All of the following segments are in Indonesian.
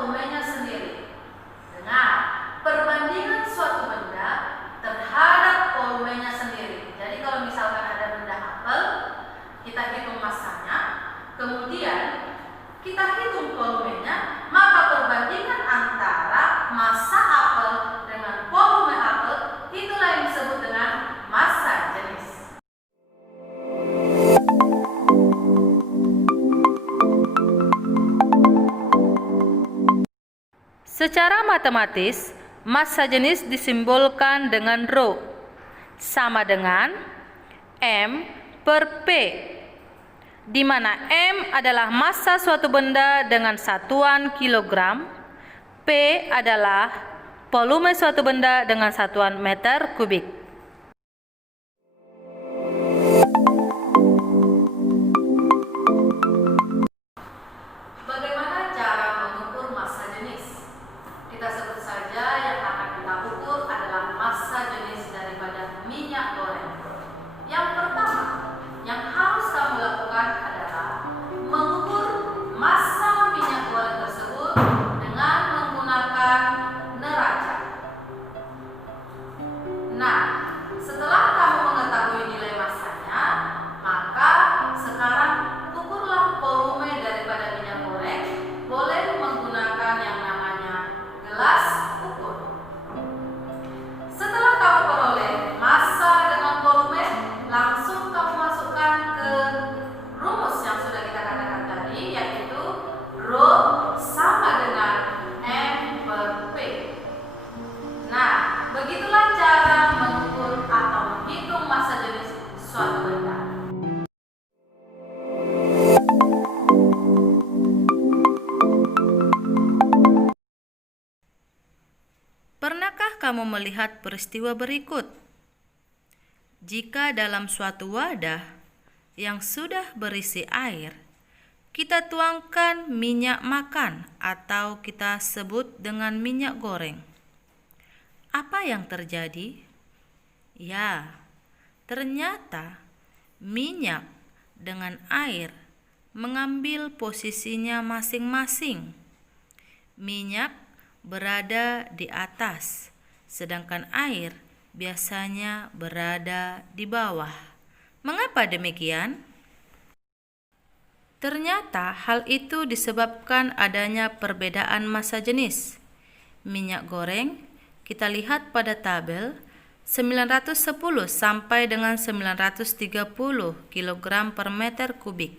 volumenya sendiri. Dengar, perbandingan suatu benda terhadap volumenya sendiri. Jadi kalau misalkan ada benda apel, kita hitung massanya, kemudian kita hitung volumenya, maka perbandingan antara massa apel dengan volume apel itulah yang disebut dengan massa jenis. Secara matematis, massa jenis disimbolkan dengan Rho, sama dengan M per P, di mana M adalah massa suatu benda dengan satuan kilogram, P adalah volume suatu benda dengan satuan meter kubik. Bagaimana cara mengukur massa jenis? Kita sebut saja yang akan kita ukur adalah massa jenis daripada minyak goreng. Yang pertama yang harus kamu lakukan adalah mengukur massa minyak goreng tersebut dengan menggunakan neraca. Nah, setelah kamu mengetahui nilai massanya, maka sekarang ukurlah volume daripada minyak goreng. Boleh menggunakan yang namanya gelas ukur. Setelah kamu peroleh massa dengan volume, langsung kamu masukkan ke rumus yang sudah kita katakan tadi, yaitu Rho sama dengan M per P. Nah, begitulah cara mengukur atau menghitung massa jenis suatu benda. Pernahkah kamu melihat peristiwa berikut? Jika dalam suatu wadah yang sudah berisi air, kita tuangkan minyak makan atau kita sebut dengan minyak goreng. Apa yang terjadi? Ya, ternyata minyak dengan air mengambil posisinya masing-masing. Minyak berada di atas, sedangkan air biasanya berada di bawah. Mengapa demikian? Ternyata hal itu disebabkan adanya perbedaan massa jenis. Minyak goreng kita lihat pada tabel 910 sampai dengan 930 kg per meter kubik.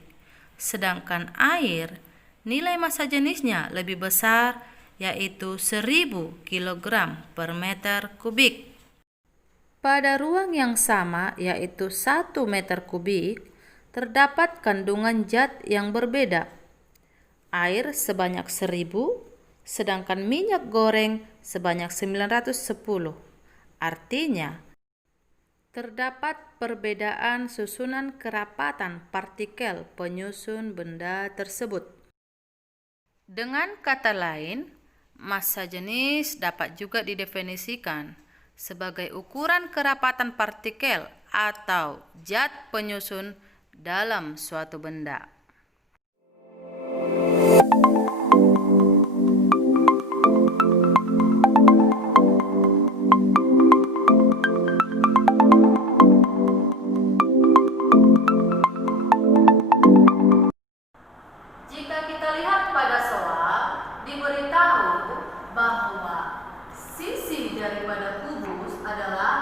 Sedangkan air nilai massa jenisnya lebih besar, yaitu 1000 kg per meter kubik. Pada ruang yang sama, yaitu 1 meter kubik, terdapat kandungan zat yang berbeda. Air sebanyak 1000, sedangkan minyak goreng sebanyak 910. Artinya, terdapat perbedaan susunan kerapatan partikel penyusun benda tersebut. Dengan kata lain, massa jenis dapat juga didefinisikan sebagai ukuran kerapatan partikel atau zat penyusun dalam suatu benda. Jika kita lihat pada soal, diberitahu bahwa sisi daripada kubus adalah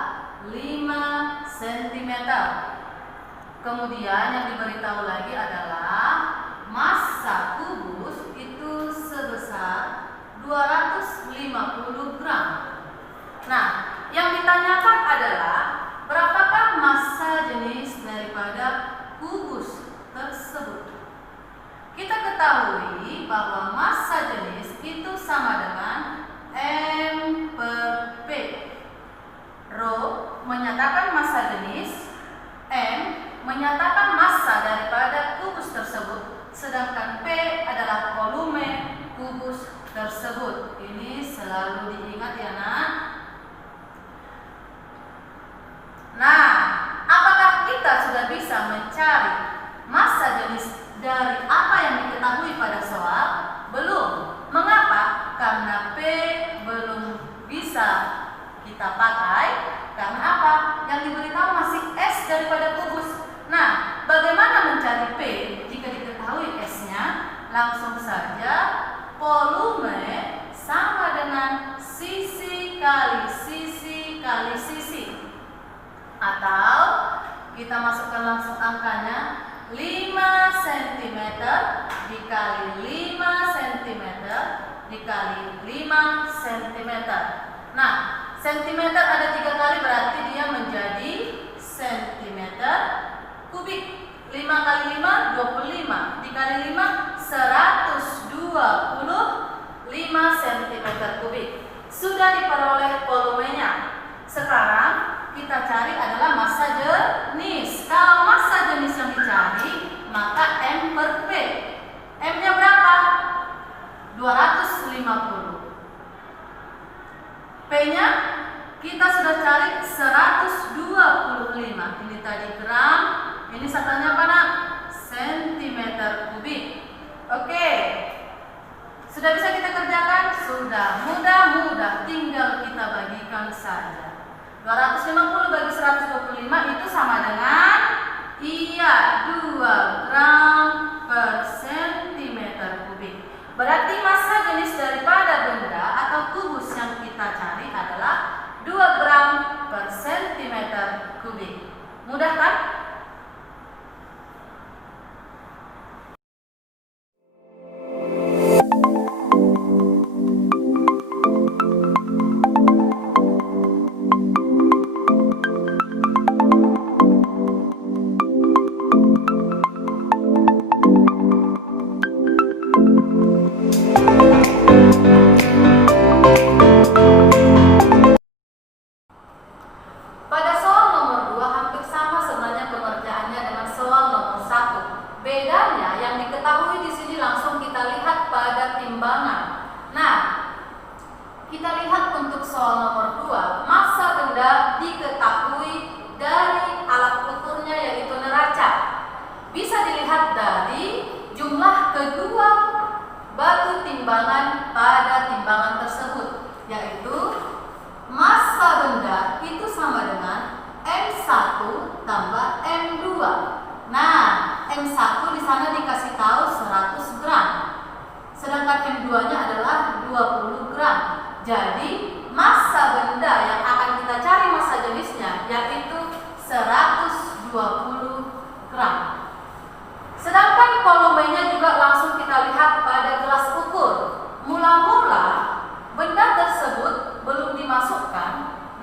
5 cm. Kemudian yang diberitahu lagi adalah massa kubus itu sebesar 250 gram. Nah, yang ditanyakan adalah berapakah massa jenis daripada kubus tersebut. Kita ketahui bahwa massa jenis itu sama dengan M per P. Rho menyatakan massa jenis, M menyatakan massa daripada kubus tersebut, sedangkan P adalah volume kubus tersebut. Ini selalu diingat ya, Nak. Nah, apakah kita sudah bisa mencari massa jenis dari apa yang diketahui pada soal? Belum. Mengapa? karena P belum bisa kita pakai. Karena apa? Yang diberitahu masih S daripada kubus. Nah, bagaimana mencari P jika diketahui S-nya? Langsung saja volume sama dengan sisi kali sisi kali sisi. Atau kita masukkan langsung angkanya 5 cm dikali 5 cm dikali 5 cm. Nah, cm ada 3 kali berarti dia menjadi cm kubik. 5 kali 5 25 dikali 5 125 cm kubik. Sudah diperoleh volumenya. Sekarang kita cari adalah massa jenis. Kalau massa jenis yang dicari, maka M per P. M-nya berapa? 250. P-nya kita sudah cari 125. Ini tadi gram, ini satunya apa nak? Sentimeter kubik. Oke. Sudah bisa kita kerjakan? Sudah. Mudah-mudah, tinggal kita bagikan saja. 250 bagi 125 itu sama dengan 2 gram per sentimeter kubik. Berarti massa jenis daripada benda atau kubus yang kita cari adalah 2 gram per sentimeter kubik. Mudah kan? Bedanya yang diketahui di sini langsung kita lihat pada timbangan. Nah, kita lihat untuk soal nomor 2, massa benda diketahui dari alat ukurnya yaitu neraca. Bisa dilihat dari jumlah kedua batu timbangan pada timbangan tersebut, yaitu massa benda itu sama dengan M1 tambah M2. Nah, M1 di sana dikasih tahu 100 gram. Sedangkan M2-nya adalah 20 gram. Jadi, massa benda yang akan kita cari massa jenisnya yaitu 120 gram. Sedangkan volumenya juga langsung kita lihat pada gelas ukur. Mula-mula benda tersebut belum dimasukkan.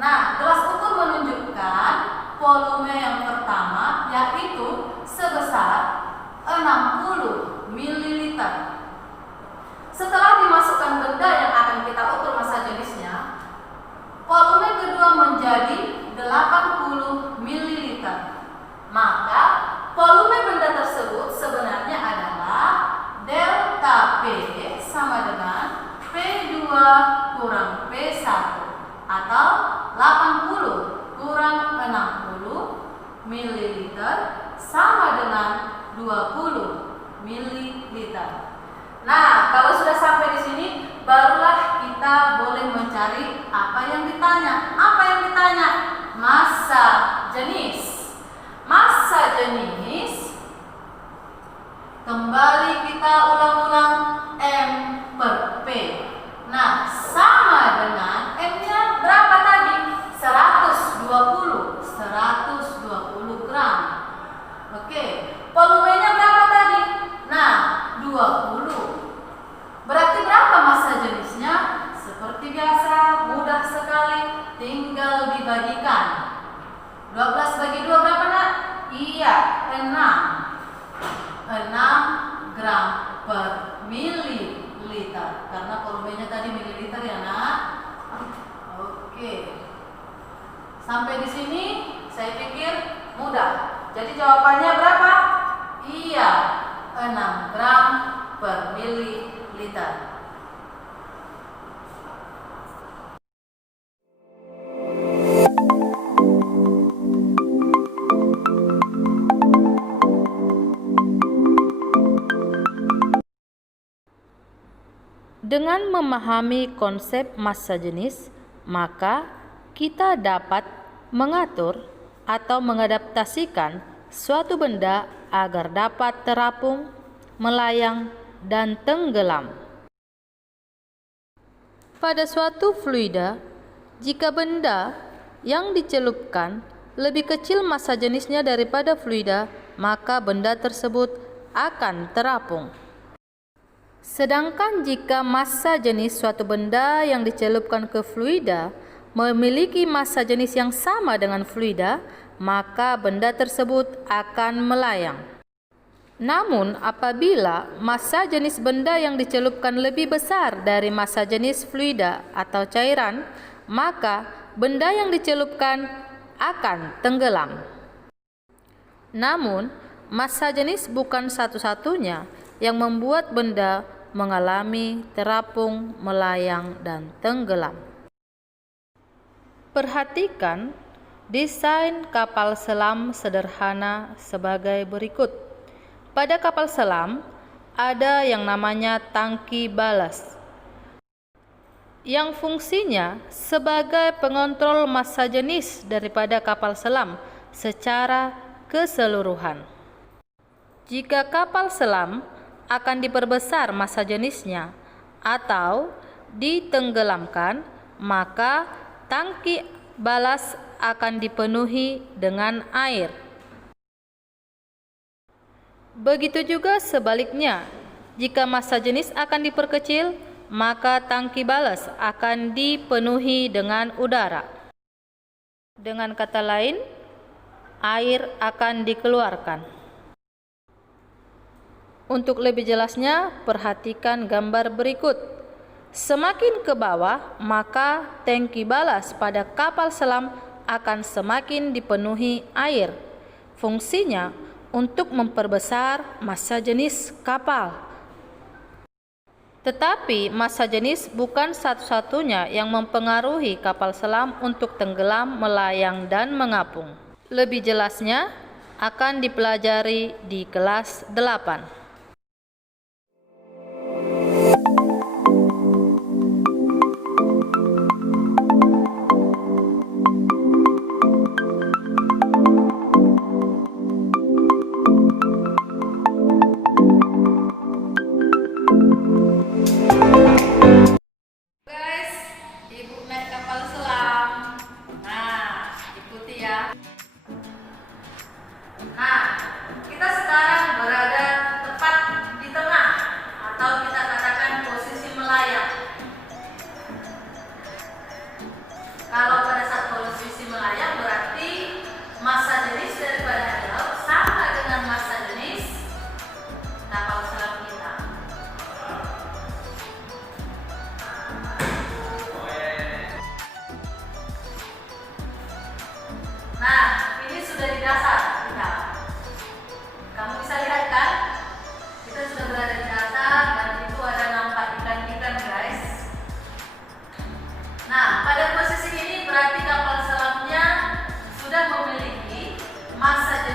Nah, gelas ukur menunjukkan volume yang pertama yaitu sebesar 60 ml. Setelah dimasukkan benda yang akan kita ukur massa jenisnya, volume kedua menjadi 80 ml. Maka volume benda tersebut sebenarnya adalah delta P sama dengan P2 kurang P1 atau 80 kurang 60 ml sama dengan 20 ml. Nah, kalau sudah sampai di sini, barulah kita boleh mencari apa yang ditanya. Apa yang ditanya? Massa jenis. Massa jenis, kembali kita ulang-ulang, M per P. Nah, sama dengan M-nya berapa tadi? 120 gram. Oke, volumenya berapa tadi? Nah, 20. Berarti berapa massa jenisnya? Seperti biasa, mudah sekali, tinggal dibagikan. 12 bagi 2 berapa nak? Iya, 6 gram per mililiter. Karena volumenya tadi mililiter ya nak. Oke. Sampai di sini saya pikir mudah. Jadi jawabannya berapa? Iya, 6 gram per mililiter. Dengan memahami konsep massa jenis, maka kita dapat mengatur atau mengadaptasikan suatu benda agar dapat terapung, melayang, dan tenggelam. Pada suatu fluida, jika benda yang dicelupkan lebih kecil massa jenisnya daripada fluida, maka benda tersebut akan terapung. Sedangkan jika massa jenis suatu benda yang dicelupkan ke fluida memiliki massa jenis yang sama dengan fluida, maka benda tersebut akan melayang. Namun, apabila massa jenis benda yang dicelupkan lebih besar dari massa jenis fluida atau cairan, maka benda yang dicelupkan akan tenggelam. Namun, massa jenis bukan satu-satunya yang membuat benda mengalami terapung, melayang, dan tenggelam. Perhatikan desain kapal selam sederhana sebagai berikut. Pada kapal selam ada yang namanya tangki balas, yang fungsinya sebagai pengontrol massa jenis daripada kapal selam secara keseluruhan. Jika kapal selam akan diperbesar massa jenisnya atau ditenggelamkan, maka tangki balas akan dipenuhi dengan air. Begitu juga sebaliknya, jika massa jenis akan diperkecil, maka tangki balas akan dipenuhi dengan udara. Dengan kata lain, air akan dikeluarkan. Untuk lebih jelasnya, perhatikan gambar berikut. Semakin ke bawah, maka tangki balas pada kapal selam akan semakin dipenuhi air. Fungsinya untuk memperbesar massa jenis kapal. Tetapi massa jenis bukan satu-satunya yang mempengaruhi kapal selam untuk tenggelam, melayang, dan mengapung. Lebih jelasnya akan dipelajari di kelas 8. Kalau pada saat posisi melayang berarti massa jenis daripada laut sama dengan massa jenis kapal selam kita. Nah, ini sudah di dasar kita. Kamu bisa lihat kan? Kita sudah berada di dasar dan itu ada nampak ikan-ikan, guys. Nah, pada posisi ini berarti kapal selamnya sudah memiliki massa